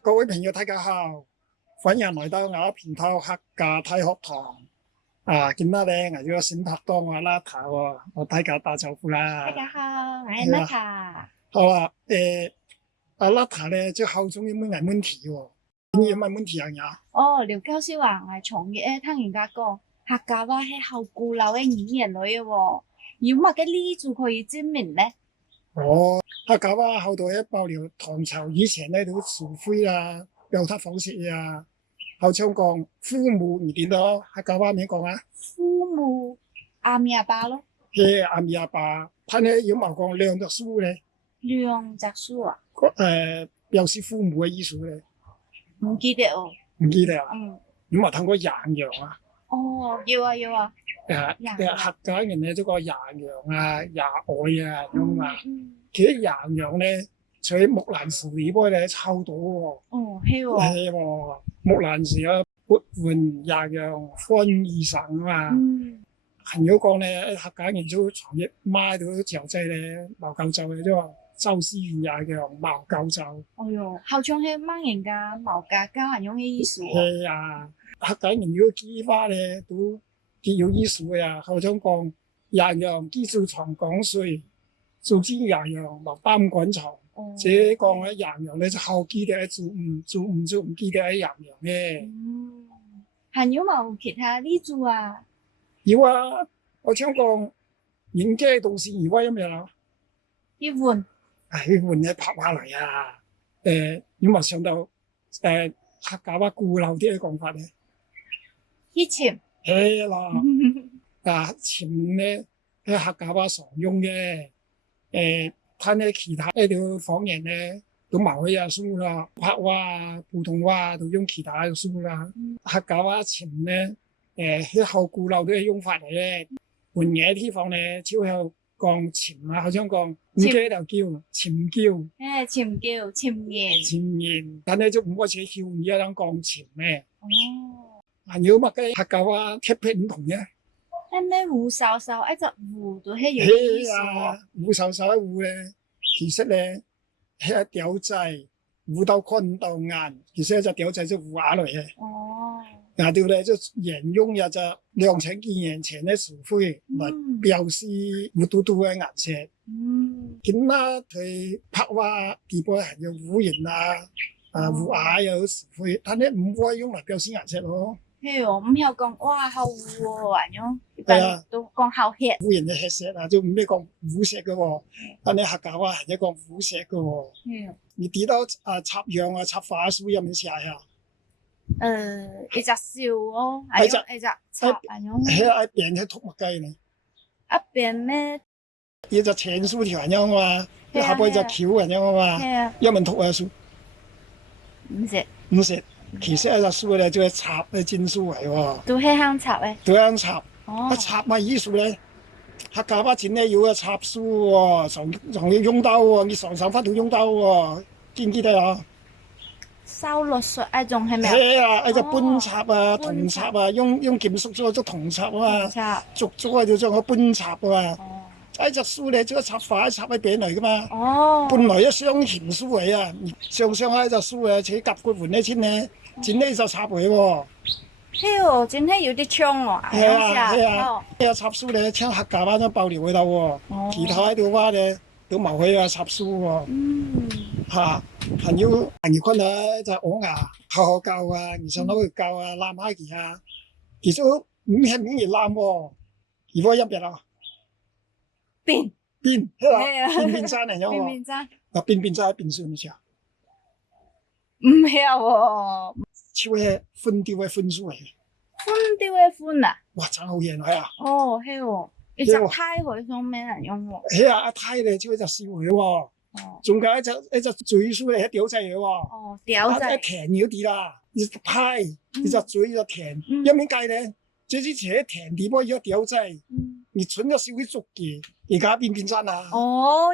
各位朋友大家好，歡迎來到我頻道客家太學堂。今日咧我有個新拍檔我拉塔喎，我大家打招呼啦。大家好，我係 Nata。好啦，拉塔咧就好中意問人問題喎，你有乜問題啊？廖教授話我係從業咧，聽人家講客家話係好古老嘅語言嚟嘅喎，有乜嘅例子可以證明咧？客家話好多嘢爆料唐朝以前咧都樹灰啊、表達方式啊，好像講父母你點到客家話點講啊？父母阿咪阿爸咯。係阿咪阿爸，睇咧有冇講兩隻書咧？兩隻書啊？表示父母嘅意思咧？唔記得哦。唔記得啊？有冇睇過洋洋啊？有啊有啊。客家人咧，即個洋洋啊、廿愛啊咁嘛。其實洋洋咧，除咗木蘭辭裏邊咧，好多喎。係喎。係喎，木蘭辭啊，撥換洋洋翻異省啊嘛。還有講咧，客家人就從業買到條仔咧，茅教咒嘅啫喎，周思源洋洋茅教咒。好像係乜人家茅家教人用嘅意思。係啊，客家人如果記話咧，都幾有意思嘅啊，好像講洋洋記住長江水，早知洋洋冇擔杆床。即係講咧洋洋咧就好記得做唔記得洋洋嘅。還有冇其他例子啊？有啊，我想講人家東西以外有冇啊？一換嘅拍下嚟啊！有冇想到客家話古老啲嘅講法咧？以前係啦，潛咧係客家話常用嘅。睇咧其他呢條方言咧都冇嘅嘢書啦，白話啊、普通話都用其他嘅書啦。客家話潛咧係好古老嘅用法嚟嘅。換嘢地方咧，就係講潛啊，好像講唔記得就叫潛叫。潛叫、潛言。潛言，但係就唔好似曉語一樣講潛咩。還有乜嘅客家話特別唔同嘅？咩胡哨哨一隻胡都係有意思喎。胡哨哨一胡咧，其實咧係一條仔，胡到看唔到眼，其實一隻條仔就胡啞嚟嘅。牙條咧就沿用一隻兩尺幾年前嘅樹灰嚟表示胡嘟嘟嘅顏色。咁啦，佢拍話地波係有胡言啊，胡啞有樹灰，但係唔可以用嚟表示顏色咯。係喎，唔係講哇好糊喎，咁樣，一般都講好黑。胡人嘅黑色啊，就唔係講胡色嘅喎，但係客家話係一個胡色嘅喎。你睇到插秧啊、插花樹有冇寫啊？一隻燒咯，一隻插咁樣。係一邊係土木雞呢？一邊咩？一隻青樹條咁樣嘛，下邊一隻橋咁樣嘛，一門土啊樹。唔識。其實一隻樹咧就係插嘅針樹嚟喎，都係向插嘅，都向插。插乜意思咧？客家話前咧要個插樹喎，仲要用刀喎，你上手法都用刀喎，記唔記得啊？收落水一種係咪？係啊，一隻搬插啊、銅插啊，用劍縮咗做銅插啊嘛，逐咗就將個搬插啊嘛。一隻樹咧就插花插喺邊嚟噶嘛。本來一雙賢樹嚟啊，上一隻樹啊，且夾骨換咧先咧。剪呢就插佢喎，係真係有啲槍喎。係啊，呢個插樹咧，聽客家話都爆料喺度喎，其他啲話咧都冇去啊插樹喎。還有坤啊，就我牙好教啊，而上攞去教啊，攬下佢啊，其實唔係唔易攬喎，如果一日啊，變山嚟樣喎，變山變算嘅時候。唔係喎，超係分掉嘅分數嚟嘅。分掉嘅分啊！哇，真好嘢係啊！係喎，一隻胎佢上咩人用喎？係啊，胎咧超一隻燒嘅喎。仲有一隻嘴書嚟，一條仔嘅喎。條仔。一田嗰啲啦，一隻胎，一隻嘴，一隻田。一面計咧，這之前田地波一條仔，你存咗少啲足嘅，而家變山啊！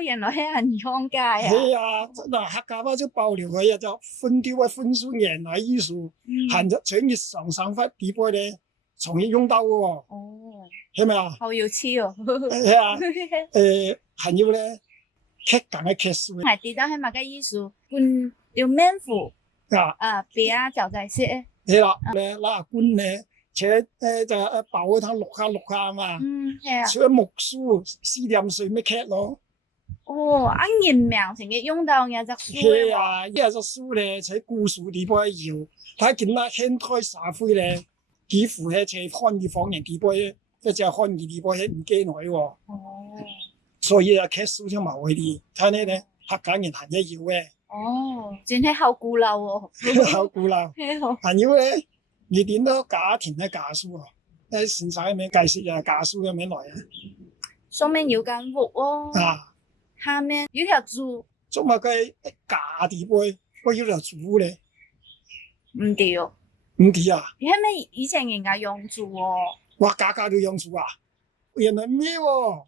原來係人用嘅啊！係啊，嗱客家話就爆料佢就分掉嘅分數原來意思，行咗請日常生活地波咧，從而用到嘅喎。係咪啊？好有趣哦！係啊，還有咧，劇梗嘅劇數。係地道係乜嘅意思？換條面褲，別啊就仔色誒。係啦，咧拉官咧，且就爆嗰湯淥下嘛，係啊。除咗木梳試點水咩劇咯。哦，人命成日用到嘅隻梳係啊，呢隻梳咧，喺古樹地方搖，睇見啦，掀開沙灰咧，幾乎係喺漢語方言地方，一隻漢語地方係唔記耐喎。哦。所以啊，劇書就冇嗰啲，睇呢咧客家人行一搖嘅。哦，真係好古老喎。好古老。還有咧，你點到家庭嘅家書啊？喺線上入面介紹下家書有咩來啊？上面有間屋喎。下面有條豬。做乜嘅假地方，我有條豬咧？唔對哦。唔對啊？你係咪以前人家養豬喎？哇，家都養豬啊！原來咩喎？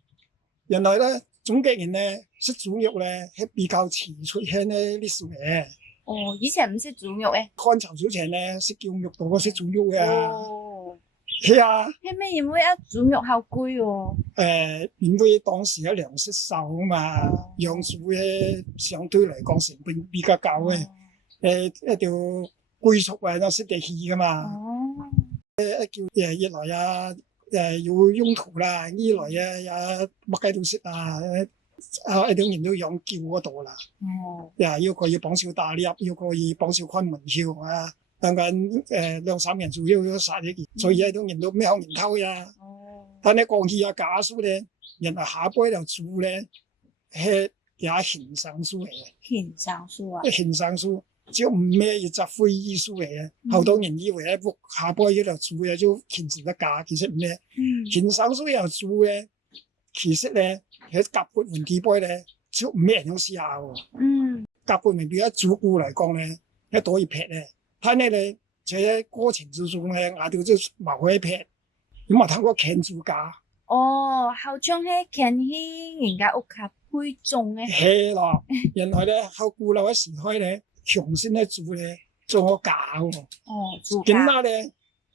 原來咧，中國人咧食豬肉咧係比較遲出現嘅歷史嘅。哦，以前唔食豬肉誒。漢朝之前咧食牛肉多過食豬肉嘅。哦。係啊。係咪因為豬肉好貴喎？因為當時嘅糧食少啊嘛，養豬咧相對嚟講成本比較高嘅。一條貴族啊，都食得起噶嘛。哦。一來啊，要用途啦，二來也乜雞都識啊，一種人都養叫嗰度啦。哦。要個要綁小打獵，要個要綁小看門橋啊，等緊2-3人做要殺一件，所以一種人都咩人偷呀。哦。但係講起啊家書咧，人係下輩就豬咧係也獻上書嚟嘅。獻上書啊？獻上書。就唔咩一隻非遺書嚟嘅，好多人以為咧屋下輩嗰條豬咧就獻上得假，其實唔咩。獻上書有豬咧，其實咧喺甲骨文地方咧就唔咩人用試下喎。甲骨文對一豬骨嚟講咧，一多一撇咧，但係咧喺過程之中咧，我哋就冇開一撇，咁啊睇過牽豬架。哦，好像係牽去人家屋企配種嘅。係咯，原來咧好古老嘅時代咧。強先咧豬咧做個架喎。哦，豬架。咁啊咧，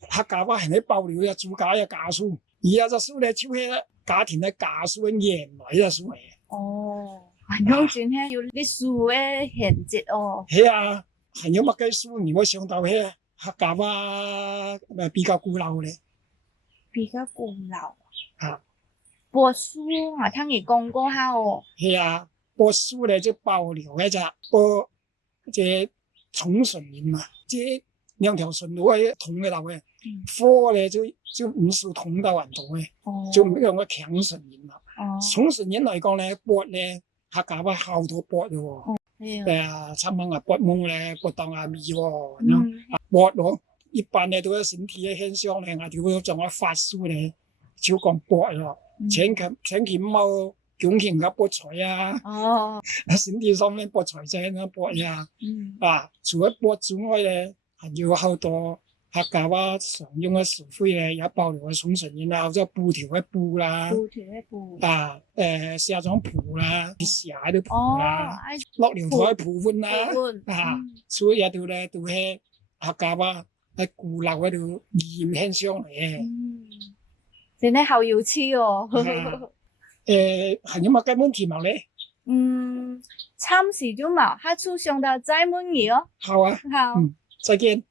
客家話係喺爆料嘅豬架嘅架書，而家隻書咧超起家庭嘅架書嘅原來嘅書嚟嘅。哦，係轉係要啲書嘅銜接哦。係啊，係有乜嘅書？如果上到係客家話比較古老咧。比較古老。啊。帛書我聽你講過下哦。係啊，帛書咧就爆料嘅咋，帛。即重順人嘛，即兩條順路喺同嘅度嘅，貨咧就唔是同到人度嘅，就兩個強順人啦。重順人嚟講咧，缽咧客家話好多缽嘅喎，差唔多啊缽夢咧，缽當阿咪喎，缽咯，一般咧都係身體嘅現象咧，我哋會做個法術咧，就講缽咯，請佢冇。強勁嘅博彩啊！身體上面博財仔啊，博呀！除咗博之外咧，還有好多客家話常用嘅詞彙咧，也包括重順人啊，或者布條嘅布啦，卸妝布啦，寫啲布啦，落尿台布碗啦，所以一條咧都係客家話喺古老嗰條語言現象嚟嘅。真係好有趣哦！還有乜嘅問題冇咧？暫時就冇，下次上到再問你哦。好啊，好，再見。